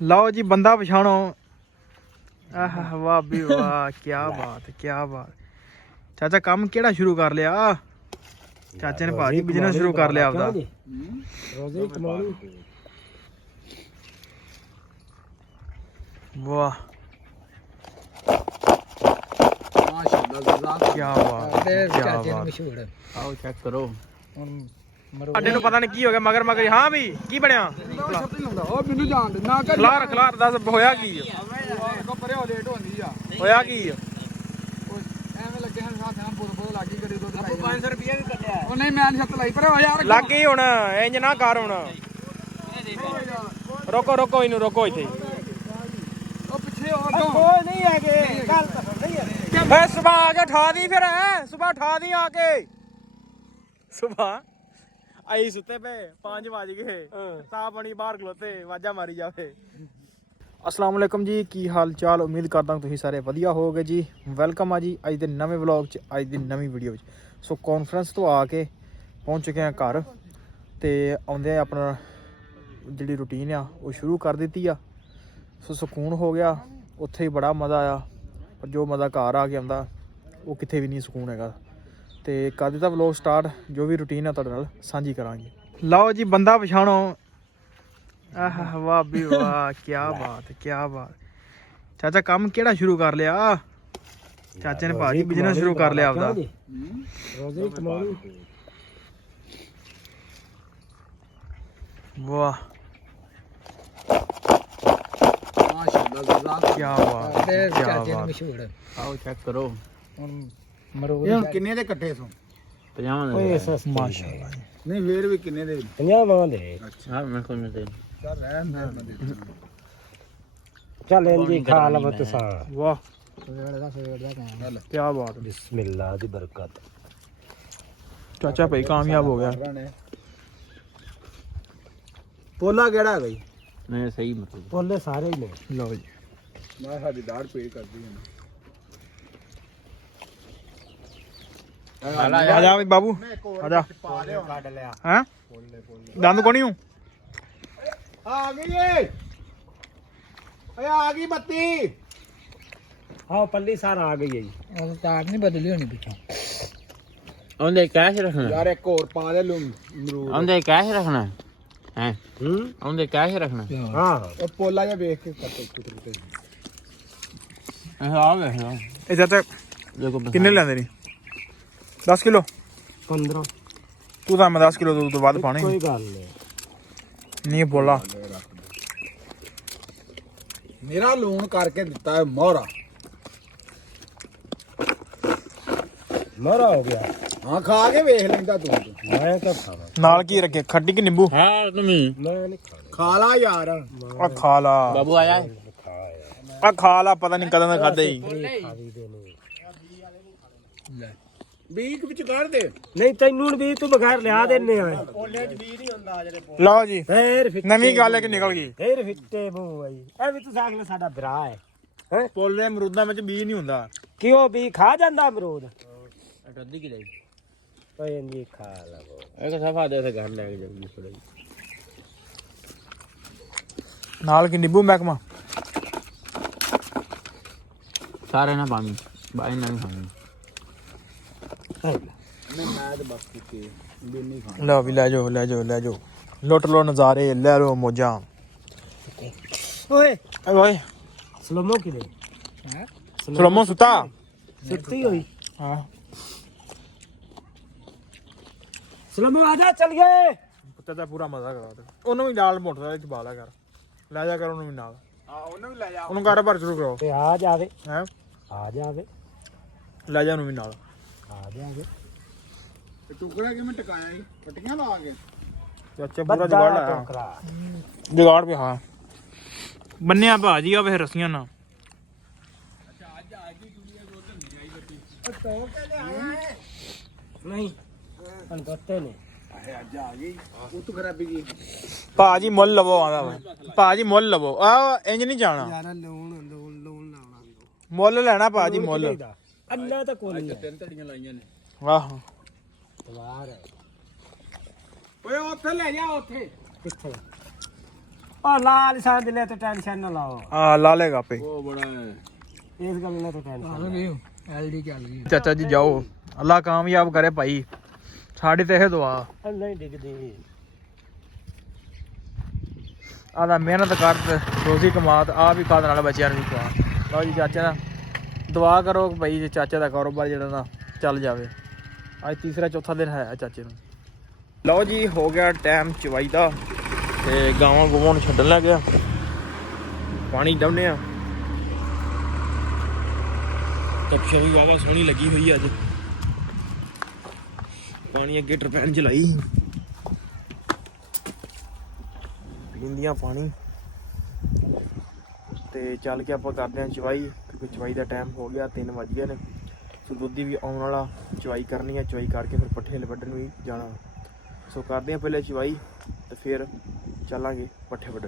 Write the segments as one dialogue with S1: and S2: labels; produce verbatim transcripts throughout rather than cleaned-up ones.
S1: ਲਓ ਜੀ ਬੰਦਾ ਪਛਾਣੋ। ਆਹ ਵਾਹ ਵੀ ਵਾਹ, ਕੀ ਬਾਤ ਕੀ ਬਾਤ। ਚਾਚਾ ਕੰਮ ਕਿਹੜਾ ਸ਼ੁਰੂ ਕਰ ਲਿਆ? ਚਾਚੇ ਨੇ ਭਾਜੀ ਬਿਜ਼ਨਸ ਸ਼ੁਰੂ ਕਰ ਲਿਆ ਆਪਦਾ।
S2: ਰੋਜ਼ੀ ਕਮਾਉਣੀ।
S1: ਵਾਹ
S2: ਮਾਸ਼ਾਅੱਲਾ
S1: ਕੀ ਬਾਤ ਕੀ ਬਾਤ।
S2: ਮਸ਼ਹੂਰ
S3: ਆਓ ਚੈੱਕ ਕਰੋ।
S1: ਸਾਡੇ ਨੂੰ ਪਤਾ ਨਹੀਂ ਕੀ ਹੋ ਗਿਆ ਮਗਰ ਮਗਰ। ਹਾਂ ਵੀ ਕੀ ਬਣਿਆ?
S2: ਉਹ ਮੈਨੂੰ ਜਾਣ ਦੇ ਨਾ ਕਰ।
S1: ਖਲਾਰ ਖਲਾਰ ਦੱਸ ਹੋਇਆ ਕੀ?
S2: ਕੋ ਪਰੇ ਹੋ ਲੇਟ ਹੁੰਦੀ ਆ।
S1: ਹੋਇਆ ਕੀ?
S2: ਐਵੇਂ ਲੱਗੇ ਹਨ ਸਾਥ ਨਾਲ ਬੋਲ ਬੋਲ ਲੱਗੀ ਕਰੀ ਦੋ ਪੰਜ ਸੌ ਰੁਪਏ ਵੀ ਕੱਢਿਆ। ਉਹ ਨਹੀਂ ਮੈਂ ਛੱਤ ਲਾਈ ਪਰ ਯਾਰ
S1: ਲੱਗ ਗਈ ਹੁਣ। ਇੰਜ ਨਾ ਕਰ ਹੁਣ। ਰੋਕੋ ਰੋਕੋ ਇਹਨੂੰ ਰੋਕੋ ਇੱਥੇ।
S2: ਉਹ ਪਿੱਛੇ ਹੋ ਅੱਗੋਂ
S1: ਕੋਈ ਨਹੀਂ ਹੈਗੇ ਗੱਲ ਤਾਂ ਨਹੀਂ ਹੈ। ਫੇ ਸੁਬਾ ਆ ਕੇ ਠਾ ਦੀ ਫਿਰ। ਸੁਬਾ ਠਾ ਦੀ ਆ ਕੇ। ਸੁਬਾ ਆਈ ਸੁੱਤੇ ਪਏ ਪੰਜ ਵਜ ਗਏ ਤਾਂ ਬਣੀ ਬਾਹਰ ਖਲੋਤੇ ਵਾਜਾ ਮਾਰੀ ਜਾਵੇ। ਅਸਲਾਮ ਵਾਲੇਕਮ ਜੀ, ਕੀ ਹਾਲ ਚਾਲ? ਉਮੀਦ ਕਰਦਾ ਤੁਸੀਂ ਸਾਰੇ ਵਧੀਆ ਹੋਵੋਗੇ ਜੀ। ਵੈਲਕਮ ਆ ਜੀ ਅੱਜ ਦੇ ਨਵੇਂ ਵਲੌਗ 'ਚ, ਅੱਜ ਦੀ ਨਵੀਂ ਵੀਡੀਓ ਵਿੱਚ। ਸੋ ਕਾਨਫਰੰਸ ਤੋਂ ਆ ਕੇ ਪਹੁੰਚ ਚੁੱਕੇ ਹਾਂ ਘਰ ਅਤੇ ਆਉਂਦੇ ਆਪਣਾ ਜਿਹੜੀ ਰੂਟੀਨ ਆ ਉਹ ਸ਼ੁਰੂ ਕਰ ਦਿੱਤੀ ਆ। ਸੋ ਸਕੂਨ ਹੋ ਗਿਆ, ਉੱਥੇ ਹੀ ਬੜਾ ਮਜ਼ਾ ਆਇਆ। ਪਰ ਜੋ ਮਜ਼ਾ ਘਰ ਆ ਕੇ ਆਉਂਦਾ ਉਹ ਕਿੱਥੇ ਵੀ ਨਹੀਂ ਸਕੂਨ ਹੈਗਾ। ਅਤੇ ਕਰ ਦਿੱਤਾ ਵਲੌਗ ਸਟਾਰਟ। ਜੋ ਵੀ ਰੂਟੀਨ ਆ ਤੁਹਾਡੇ ਨਾਲ ਸਾਂਝੀ ਕਰਾਂਗੇ। ਲਓ ਜੀ ਬੰਦਾ ਪਛਾਣੋ। ਆਹ ਵਾਹ ਵੀ ਵਾਹ, ਕੀ ਬਾਤ ਕੀ ਬਾਤ। ਚਾਚਾ ਕੰਮ ਕਿਹੜਾ ਸ਼ੁਰੂ ਕਰ ਲਿਆ? ਚਾਚੇ ਨੇ ਭਾਜੀ ਬਿਜ਼ਨਸ ਸ਼ੁਰੂ ਕਰ ਲਿਆ ਆਪਦਾ।
S2: ਰੋਜ਼ੀ ਕਮਾਉਣੀ।
S1: ਵਾਹ
S2: ਮਾਸ਼ਾਅੱਲਾ
S1: ਕੀ ਬਾਤ ਕੀ ਬਾਤ।
S2: ਮਸ਼ਹੂਰ
S3: ਆਓ ਚੈੱਕ ਕਰੋ।
S2: ਹੁਣ ਮਰੋ ਇਹ ਹੁਣ ਕਿੰਨੇ ਦੇ ਕੱਟੇ ਸੋ?
S3: ਪੰਜਾਹ ਦੇ।
S2: ਓਏ
S1: ਮਾਸ਼ਾਅੱਲਾ।
S2: ਨਹੀਂ ਫੇਰ ਵੀ ਕਿੰਨੇ ਦੇ? ਪੰਜਾਹ ਵਾਂ ਦੇ।
S3: ਹਾਂ ਮੈਂ ਕੋਈ ਨਹੀਂ ਦੇ।
S2: ਚੱਲ ਰਹਿਣ ਦੇ ਮੈਂ ਦੇ। ਚੱਲ ਇੰਜੀ ਖਾ ਲਵ ਤੁਸਾਂ।
S1: ਵਾਹ
S2: ਸਵੇਰ ਦਾ ਸਵੇਰ ਦਾ ਕੰਮ।
S1: ਕੀ ਬਾਤ।
S2: ਬਿਸਮਿਲ੍ਲਾ ਦੀ ਬਰਕਤ।
S1: ਚਾਚਾ ਭਾਈ ਕਾਮਯਾਬ ਹੋ ਗਿਆ।
S2: ਪੋਲਾ ਕਿਹੜਾ ਬਈ?
S3: ਨਹੀਂ ਸਹੀ ਮਤਲਬ
S2: ਪੋਲੇ ਸਾਰੇ ਹੀ ਨੇ।
S1: ਲਓ ਜੀ
S2: ਮੈਂ ਸਾਡੀ ਦਾੜ ਪੇ ਕਰਦੀ ਹਾਂ।
S1: ਆ ਜਾ ਵੀ ਬਾਬੂ ਆ ਜਾ।
S2: ਕੱਢ ਲਿਆ
S1: ਹੈਂ ਦੰਦ ਕੋਣੀ ਹੂੰ?
S2: ਆ ਗਈ ਏ। ਓਏ ਆ ਗਈ ਬੱਤੀ। ਹਾਂ ਪੱਲੀ ਸਾਰਾ ਆ ਗਈ ਹੈ ਜੀ। ਉਹ ਤਾਰ ਨਹੀਂ ਬਦਲੀ ਹੋਣੀ ਪਿੱਛੋਂ।
S3: ਉਹਦੇ ਕੈਸ਼ ਰੱਖਣਾ।
S2: ਯਾਰ ਇੱਕ ਹੋਰ ਪਾ ਦੇ ਲੂੰ ਅਮਰੂਦ।
S3: ਉਹਦੇ ਕੈਸ਼ ਰੱਖਣਾ ਹੈ।
S2: ਹੂੰ
S3: ਉਹਦੇ ਕੈਸ਼ ਰੱਖਣਾ।
S2: ਹਾਂ ਉਹ ਪੋਲਾ ਜਿਹਾ ਵੇਖ ਕੇ ਕੱਟ ਕੁਤਰ ਤੇ।
S3: ਇਹ ਆ ਵੇਖ ਲਓ।
S1: ਇਹ ਚਾਚਾ
S3: ਦੇਖੋ
S1: ਕਿੰਨੇ ਲੈਂਦੇ ਨੇ? ਦਸ ਕਿਲੋ?
S2: ਪੰਦਰਾਂ।
S1: ਤੂੰ ਤਾਂ ਮੈਂ ਦਸ ਕਿਲੋ ਤੋਂ ਵੱਧ ਪਾਣੇ
S2: ਕੋਈ ਗੱਲ ਨਹੀਂ।
S1: ਨਹੀਂ ਬੋਲਾ
S2: ਮੇਰਾ ਲੂਣ ਕਰਕੇ ਦਿੱਤਾ ਹੈ ਮੋਹਰਾ। ਮੋਹਰਾ ਹੋ ਗਿਆ। ਹਾਂ ਖਾ ਕੇ ਵੇਖ ਲੈਂਦਾ ਤੂੰ। ਮੈਂ ਤਾਂ ਖਾਣਾ।
S1: ਨਾਲ ਕੀ ਰੱਖੇ? ਖੱਟੀ ਕਿ ਨਿੰਬੂ?
S3: ਹਾਂ ਤੁਸੀਂ
S2: ਮੈਂ ਨਹੀਂ ਖਾਣਾ। ਖਾ ਲਾ ਯਾਰ।
S1: ਆ ਖਾ ਲਾ
S3: ਬਾਬੂ ਆਇਆ।
S1: ਆ ਖਾ ਲਾ। ਪਤਾ ਨਹੀਂ ਕਦੋਂ ਦਾ ਖਾਦੇ ਹੀ।
S2: ਬੀਕ ਵਿੱਚ ਕੱਢ ਦੇ। ਨਹੀਂ ਤੈਨੂੰ ਵੀ ਤੂੰ ਬਗੈਰ ਲਿਆ ਦੇਨੇ ਆ।
S1: ਲਓ ਜੀ
S2: ਫੇਰ ਫਿੱਟੇ
S1: ਨਵੀਂ ਗੱਲ ਹੈ ਕਿ ਨਿਕਲ ਗਈ।
S2: ਫੇਰ ਫਿੱਟੇ ਮੂੰਹ ਬਾਈ। ਇਹ ਵੀ ਤੂੰ ਸਾਖ ਲੈ ਸਾਡਾ ਭਰਾ ਹੈ। ਹੈ
S1: ਪੋਲੇ ਅਮਰੂਦਾਂ ਵਿੱਚ ਬੀਜ ਨਹੀਂ ਹੁੰਦਾ।
S2: ਕਿਉਂ ਵੀ ਖਾ ਜਾਂਦਾ ਅਮਰੂਦ?
S3: ਅੱਧੀ ਕਿ ਲਈ
S2: ਓਏ ਇੰਜੀ ਖਾ ਲਾ।
S3: ਇੱਕ ਸਫਾ ਦੇ ਤੇ ਘਰ ਲੈ ਕੇ ਜਾਊਗੀ ਥੋੜਾ।
S1: ਨਾਲ ਕੀ ਨਿੰਬੂ ਮਹਿਕਮਾ
S3: ਸਾਰੇ ਨਾ ਪਾਣੀ ਬਾਈ ਨਾ ਖਾਣੀ।
S2: ਮੈਂ ਮੈਂ ਤੇ ਬਸ ਕੀਤੀ ਵੀ ਨਹੀਂ ਖਾਣਾ।
S1: ਲਓ ਵੀ ਲੈ ਜਾਓ ਲੈ ਜਾਓ ਲੈ ਜਾਓ। ਲੁੱਟ ਲੋ ਨਜ਼ਾਰੇ ਲੈ ਲੋ ਮੋਜਾਂ।
S2: ਓਏ
S1: ਓਏ
S2: ਸਲੋਮੋ ਕਿਦੇ? ਹੈ
S1: ਸਲੋਮੋ ਸੁੱਤਾ
S2: ਸੁੱਤੀ ਹੋਈ।
S1: ਹਾਂ
S2: ਸਲੋਮੋ ਆ ਜਾ ਚੱਲ ਗਏ।
S1: ਕੁੱਤੇ ਦਾ ਪੂਰਾ ਮਜ਼ਾ ਕਰਾ ਦੇ। ਉਹਨੂੰ ਵੀ ਨਾਲ ਮੋਟਰਸਾਈਕਲ ਚ ਬਾਲਾ ਕਰ ਲੈ ਜਾ ਕਰ। ਉਹਨੂੰ ਵੀ ਨਾਲ।
S2: ਆ ਉਹਨੂੰ ਵੀ ਲੈ ਜਾ।
S1: ਉਹਨੂੰ ਘਰ ਭਰ ਸ਼ੁਰੂ ਕਰੋ।
S2: ਤੇ ਆ ਜਾਵੇ
S1: ਹੈ
S2: ਆ ਜਾਵੇ
S1: ਲੈ ਜਾ ਉਹਨੂੰ ਵੀ ਨਾਲ।
S2: ਆ ਜਾਵੇ। ਤੇ ਟੁਕੜਾ ਕਿਵੇਂ ਟਿਕਾਇਆ ਜੀ? ਪੱਟੀਆਂ ਲਾ ਕੇ।
S1: ਚਾਚਾ ਪੂਰਾ ਜੁਗਾੜ ਲਾਇਆ। ਜੁਗਾੜ ਵੀ ਹਾਂ ਬੰਨਿਆ ਭਾਜੀ ਆ ਵੇ ਰੱਸੀਆਂ ਨਾਲ।
S2: ਅੱਛਾ ਅੱਜ ਅੱਜ ਦੀ ਦੁਨੀਆ ਦੋ ਤਾਂ ਨਹੀਂ ਆਈ ਬੱਤੀ। ਉਹ ਤੋ ਕੇ ਲਿਆ ਨਹੀਂ ਅਨਕੋਤੇ ਨੇ। ਆਹੇ ਅੱਜ ਆ ਗਈ। ਉਹ ਤੂੰ ਖਰਾਬੀ ਗਈ।
S1: ਭਾਜੀ ਮੁੱਲ ਲਵੋ ਆਂਦਾ ਵਾ। ਭਾਜੀ ਮੁੱਲ ਲਵੋ। ਆ ਇੰਜ ਨਹੀਂ ਜਾਣਾ।
S2: ਯਾਰ ਲੋਨ ਲੋਨ ਲੋਨ ਲਾਉਣਾ।
S1: ਮੁੱਲ ਲੈਣਾ ਭਾਜੀ ਮੁੱਲ।
S2: ਅੱਲਾ ਤਾਂ ਕੋਈ ਨਹੀਂ।
S3: ਤਿੰਨ ਧੜੀਆਂ ਲਾਈਆਂ ਨੇ।
S1: ਆਹੋ
S2: ਤਵਾਰ ਓਏ ਉੱਥੇ ਲੈ ਜਾ। ਉੱਥੇ ਕਿੱਥੇ? ਉਹ ਲਾਲ ਸਾਹ ਦਿਲੇ ਤੇ ਟੈਨਸ਼ਨ ਨਾ ਲਾਓ
S1: ਆ ਲਾ ਲੇਗਾ ਆਪੇ
S3: ਉਹ ਬੜਾ ਹੈ
S2: ਇਸ ਗੱਲ ਨਾਲ ਤਾਂ ਟੈਨਸ਼ਨ
S4: ਐਲਡੀ ਚੱਲ ਗਈ
S1: ਚਾਚਾ ਜੀ ਜਾਓ ਅੱਲਾ ਕਾਮਯਾਬ ਕਰੇ ਭਾਈ ਸਾਡੀ ਤੇ ਇਹ ਦੁਆ
S2: ਨਹੀਂ ਡਿੱਗਦੀ
S1: ਆਦਾ ਮਿਹਨਤ ਕਰ ਤੇ ਰੋਜ਼ੀ ਕਮਾਤ ਆ ਵੀ ਖਾਣ ਨਾਲ ਬੱਚਿਆਂ ਨੂੰ ਵੀ ਖਵਾ ਲਓ ਜੀ ਚਾਚਾ ਦਾ ਦੁਆ ਕਰੋ ਭਾਈ ਜੇ ਚਾਚੇ ਦਾ ਕਾਰੋਬਾਰ ਜਿਹੜਾ ਨਾ ਚੱਲ ਜਾਵੇ ਅੱਜ ਤੀਸਰਾ ਚੌਥਾ ਦਿਨ ਹੈ ਚਾਚੇ ਨੂੰ ਲਓ ਜੀ ਹੋ ਗਿਆ ਟਾਈਮ ਚਵਾਈ ਦਾ ਤੇ ਗਾਵਾਂ ਗੂਵਾਂ ਨੂੰ ਛੱਡਣ ਲੱਗ ਗਿਆ ਪਾਣੀ ਡਾਉਨੇ ਆ ਤਪਸ਼ਾ ਵੀ ਵਾਵਾ ਸੋਹਣੀ ਲੱਗੀ ਹੋਈ ਅੱਜ ਪਾਣੀ ਅੱਗੇ ਟਰਪੈਨ ਚਲਾਈ ਪੀਂਦੀਆਂ ਪਾਣੀ ਤੇ ਚੱਲ ਕੇ ਆਪਾਂ ਕਰਦੇ ਹਾਂ ਚਵਾਈ ਕਿਉਂਕਿ ਚਵਾਈ ਦਾ ਟਾਈਮ ਹੋ ਗਿਆ ਤਿੰਨ ਵੱਜ ਗਏ ਨੇ ਸੋ ਦੁੱਧੀ ਵੀ ਆਉਣ ਵਾਲਾ ਚਵਾਈ ਕਰਨੀ ਹੈ ਚਵਾਈ ਕਰਕੇ ਫਿਰ ਪੱਠੇ ਵੱਢਣ ਵੀ ਜਾਣਾ ਸੋ ਕਰਦੇ ਹਾਂ ਪਹਿਲੇ ਚਵਾਈ ਤੇ ਫਿਰ ਚੱਲਾਂਗੇ ਪੱਠੇ ਵੱਢਣ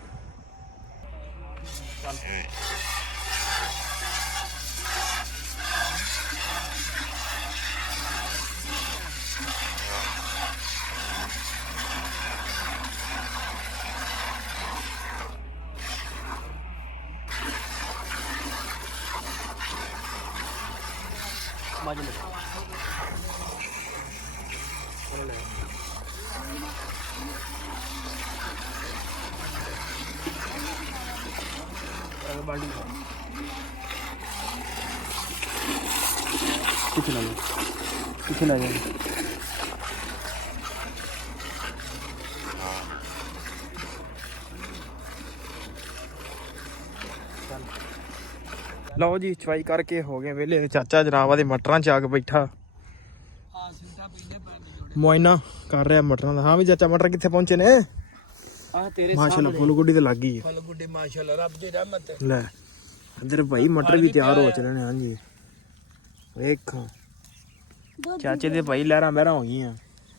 S1: किथे ना किथे ना जाए ਲਓ ਜੀ ਚਵਾਈ ਕਰਕੇ ਹੋ ਗਏ ਵੇਲੇ ਚਾਚਾ ਜਨਾਬਾ ਦੇ ਮਟਰਾਂ ਚ ਆ ਕੇ ਬੈਠਾ ਮੁਆਇਨਾ ਕਰ ਰਿਹਾ ਮਟਰਾਂ ਦਾ ਹਾਂ ਵੀ ਚਾਚਾ ਮਟਰ ਕਿੱਥੇ ਪਹੁੰਚੇ ਨੇ
S2: ਆ ਤੇਰੇ
S1: ਮਾਸ਼ਾਅੱਲਾ ਫੁੱਲ ਗੁੱਡੀ ਤੇ ਲੱਗ ਗਈ ਹੈ
S2: ਫਲ ਗੁੱਡੀ ਮਾਸ਼ਾਅੱਲਾ ਰੱਬ ਦੀ ਰਹਿਮਤ
S1: ਲੈ ਇੱਧਰ ਭਾਈ ਮਟਰ ਵੀ ਤਿਆਰ ਹੋ ਚਲੇ ਨੇ ਹਾਂਜੀ ਵੇਖੋ ਚਾਚੇ ਦੇ ਭਾਈ ਲਹਿਰਾਂ ਬਹਿਰਾਂ ਹੋ ਗਈਆਂ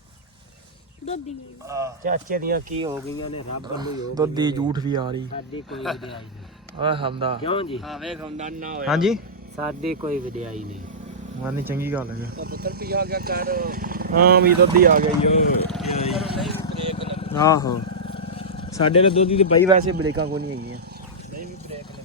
S2: ਚਾਚੇ ਦੀਆਂ ਕੀ ਹੋ ਗਈਆਂ ਨੇ ਰੱਬ ਨੂੰ ਹੀ ਹੋ
S1: ਦੁੱਧ ਦੀ ਝੂਠ ਵੀ ਆ ਰਹੀ
S2: ਸਾਡੀ ਕੋਈ ਵਿਦਿਆਈ ਨਹੀਂ
S1: ਓਏ ਹਮਦਾ
S2: ਕਿਉਂ ਜੀ ਹਾਂ ਵੇਖ ਹੁੰਦਾ ਨਾ ਹੋਇਆ
S1: ਹਾਂਜੀ
S2: ਸਾਡੀ ਕੋਈ ਵਿਦਿਆਈ ਨਹੀਂ
S1: ਵਾਨੀ ਚੰਗੀ ਗੱਲ ਹੈ
S2: ਤਾਂ ਪੁੱਤਰ ਵੀ ਆ ਗਿਆ ਕਰ
S1: ਹਾਂ ਵੀ ਦੁੱਧ ਹੀ ਆ ਗਿਆ ਈ ਓਏ
S2: ਨਹੀਂ ਬ੍ਰੇਕ ਲੱਗ
S1: ਆਹੋ ਸਾਡੇ ਲਈ ਦੁੱਧ ਦੀ ਤੇ ਬਾਈ ਵੈਸੇ ਬ੍ਰੇਕਾਂ ਕੋਈ ਨਹੀਂ ਹੈਗੀਆਂ
S2: ਨਹੀਂ ਵੀ ਬ੍ਰੇਕ ਲੱਗ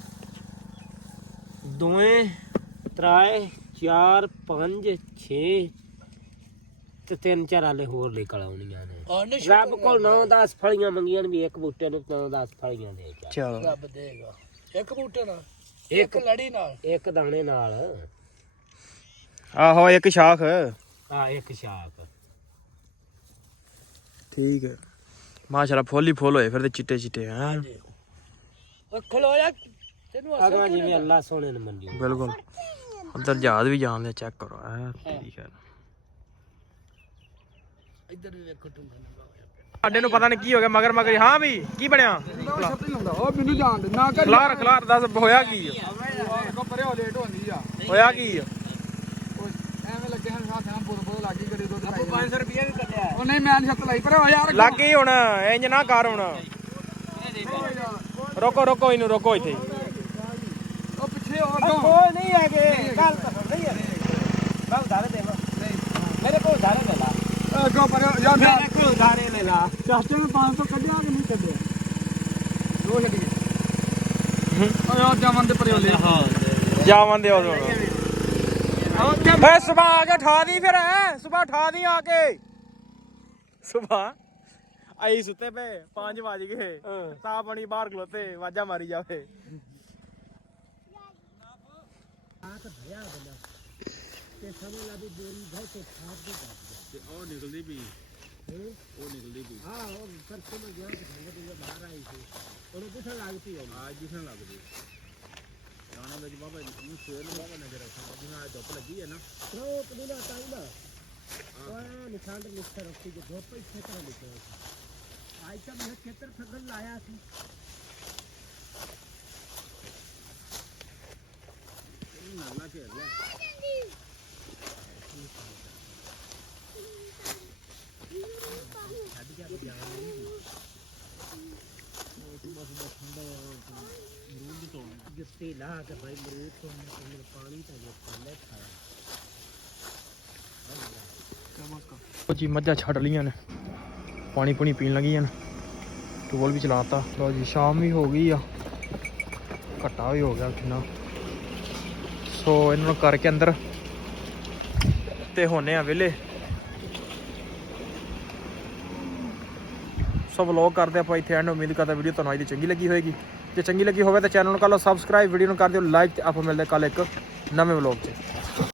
S2: ਦੋਵੇਂ ਤਰਾਏ ਚਾਰ ਪੰਜ ਛੇ ਤੇ ਤਿੰਨ ਚਾਰ ਆਲੇ ਹੋਰ ਨਿਕਲ ਆਉਣੀਆਂ ਨੇ ਰੱਬ ਕੋਲ ਨੌ ਦਸ ਫਲੀਆਂ ਮੰਗੀਆਂ ਨੇ ਵੀ ਇੱਕ ਬੂਟੇ ਨੂੰ ਨੌ ਦਸ ਫਲੀਆਂ ਦੇ ਕੇ
S1: ਚਲੋ
S2: ਰੱਬ ਦੇਗਾ ਇੱਕ ਬੂਟੇ ਨਾਲ ਇੱਕ ਲੜੀ ਨਾਲ ਇੱਕ ਦਾਣੇ ਨਾਲ
S1: ਆਹੋ ਇੱਕ ਸ਼ਾਖ
S2: ਆ ਇੱਕ ਸ਼ਾਕ
S1: ਠੀਕ ਹੈ ਮਾਸ਼ਾਅੱਲਾ ਫੁੱਲ ਹੀ ਫੁੱਲ ਹੋਏ ਫਿਰ ਤੇ ਚਿੱਟੇ ਚਿੱਟੇ ਹਾਂ
S2: ਉਹ ਖਲੋਇਆ ਤੈਨੂੰ ਅਸਲ ਜਿਵੇਂ ਅੱਲਾ ਸੋਹਣੇ ਨੇ ਮੰਨੀ
S1: ਬਿਲਕੁਲ ਅੰਦਰ ਜਹਾਜ਼ ਵੀ ਜਾਂਦੇ ਚੈੱਕ ਕਰੋ ਆ ਠੀਕ ਹੈ
S2: ਇੱਧਰ ਵੀ ਵੇਖੋ ਟੁੰਗਾ ਲਗਾ ਹੋਇਆ
S1: ਸਾਡੇ ਨੂੰ ਪਤਾ ਨਹੀਂ ਕੀ ਹੋ ਗਿਆ ਮਗਰ ਮਗਰ ਹਾਂ ਵੀ ਕੀ ਬਣਿਆ
S4: ਉਹ ਮੈਨੂੰ ਜਾਣ ਦੇ ਨਾ ਕਰ
S1: ਖਲਾਰ ਖਲਾਰ ਦੱਸ ਹੋਇਆ ਕੀ ਆ?
S4: ਕੋ ਪਰੇ ਹੋ ਲੇਟ ਹੁੰਦੀ ਆ
S1: ਹੋਇਆ ਕੀ ਆ?
S4: ਐਵੇਂ ਲੱਗੇ ਹਨ ਸਾਥ ਨਾਲ ਬੋਲ ਬੋਲ ਲੱਗੀ ਕਰੀ ਦੋ
S2: ਪੰਜ ਸੌ ਰੁਪਏ ਵੀ ਕੱਢਿਆ
S4: ਉਹ ਨਹੀਂ ਮੈਂ ਛੱਤ ਲਾਈ ਪਰ ਯਾਰ
S1: ਲੱਗ ਗਈ ਹੁਣ ਇੰਜ ਨਾ ਕਰ ਹੁਣ ਰੋਕੋ ਰੋਕੋ ਇਹਨੂੰ ਰੋਕੋ ਇੱਥੇ
S4: ਉਹ ਪਿੱਛੇ ਹੋ
S2: ਕੋਈ ਨਹੀਂ ਹੈਗੇ ਗੱਲ ਤਾਂ ਨਹੀਂ ਹੈ ਮੈਂ ਉਧਾਰੇ ਦੇਵਾਂ ਨਹੀਂ ਮੇਰੇ ਕੋਲ ਉਧਾਰੇ ਦੇ ਲਾ
S4: ਕੋ ਪਰੇ ਯਾਰ
S2: ਮੇਰੇ ਕੋਲ ਉਧਾਰੇ ਲੈ ਲਾ
S4: ਚਾਚੇ ਨੂੰ ਪੰਜ ਸੌ ਕੱਢਿਆ ਕਿ ਨਹੀਂ ਕੱਢਿਆ ਦੋ ਛੱਡ ਗਏ ਓ ਯਾਰ ਜਾਵਨ ਦੇ ਪਰੇ ਹੋ ਲੈ ਹਾਂ
S1: ਜਾਵਾਂ ਦੇ ਉਹ ਏ ਸੁਬਾ ਆ ਕੇ ਠਾ ਦੀ ਫਿਰ ਸੁਬਾ ਠਾ ਦੀ ਆ ਕੇ ਸੁਬਾ ਆਈ ਸੁੱਤੇ ਪਏ ਪੰਜ ਵਜ ਗਏ ਸਾਹ ਪਾਣੀ ਬਾਹਰ ਖਲੋਤੇ ਵਾਜਾ ਮਾਰੀ ਜਾਵੇ
S2: ਤੇ ਸਮਝ ਲਾ ਵੀ ਦੂਰੀ ਬਹੁਤ ਖਾਦ ਦੀ ਤੇ ਉਹ ਨਿਕਲਦੀ ਪਈ ਉਹ ਨਿਕਲਦੀ ਪਈ ਹਾਂ ਉਹ ਕਰਤੇ ਮੈਂ ਗਿਆ ਕਿ ਸੰਗਤ ਦੇ ਬਾਹਰ ਆਈ ਸੀ ਉਹਨੂੰ ਦਿਸਣ ਲੱਗਦੀ ਹੈ ਅੱਜ ਦਿਸਣ ਲੱਗਦੀ ਦਾਣਾ ਵਿੱਚ ਬਾਬਾ ਨੂੰ ਸੇਲ ਬਾਬਾ ਨਜ਼ਰ ਰੱਖਦਾ ਜਿਵੇਂ ਅੱਜ ਧੁੱਪ ਲੱਗੀ ਹੈ ਨਾ ਉਹ ਕਬੂਲਾ ਤਾਈਦਾ ਉਹ ਨਿਸ਼ਾਨ ਤੇ ਲਿਖਤਾ ਰੱਖੀ ਜੋ ਧੁੱਪ ਇੱਥੇ ਤਰ੍ਹਾਂ ਲਿਖਿਆ ਅੱਜ ਤਾਂ ਮੈਂ ਖੇਤਰ ਫਸਲ ਲਾਇਆ ਸੀ ਇਹ ਨਾਲਾ ਖੇਡ ਲੈ ਜਿੱਤੇ ਲਾ ਕੇ ਭਾਈ ਮਰੂਦ ਤੋਂ ਪਾਣੀ ਤਾਂ ਜੇ ਥੱਲੇ ਖਾਇਆ
S1: ਉਹ ਜੀ ਮੱਝਾਂ ਛੱਡ ਲੀਆਂ ਨੇ ਪਾਣੀ ਪੂਣੀ ਪੀਣ ਲੱਗੀਆਂ ਨੇ ਟੂਲ ਵੀ ਚਲਾਤਾ। ਲਓ ਜੀ ਸ਼ਾਮ ਵੀ ਹੋ ਗਈ ਆ, ਘੱਟਾ ਵੀ ਹੋ ਗਿਆ ਕਿੰਨਾ। ਸੋ ਇਹਨਾਂ ਨੂੰ ਕਰਕੇ ਅੰਦਰ ਤੇ ਹੋਣੇ ਆ ਵਿਹਲੇ। ਸੋ ਵਲੌਗ ਕਰਦੇ ਆਪਾਂ ਇੱਥੇ ਐਂਡ। ਉਮੀਦ ਕਰਦਾ ਵੀਡੀਓ ਤੁਹਾਨੂੰ ਅੱਜ ਦੀ ਚੰਗੀ ਲੱਗੀ ਹੋਏਗੀ। ਜੇ ਚੰਗੀ ਲੱਗੀ ਹੋਵੇ ਤਾਂ ਚੈਨਲ ਨੂੰ ਕਰ ਲਓ ਸਬਸਕ੍ਰਾਈਬ, ਵੀਡੀਓ ਨੂੰ ਕਰ ਦਿਓ ਲਾਈਕ ਤੇ ਆਪਾਂ ਮਿਲਦੇ ਕੱਲ ਇੱਕ ਨਵੇਂ ਵਲੌਗ 'ਚ।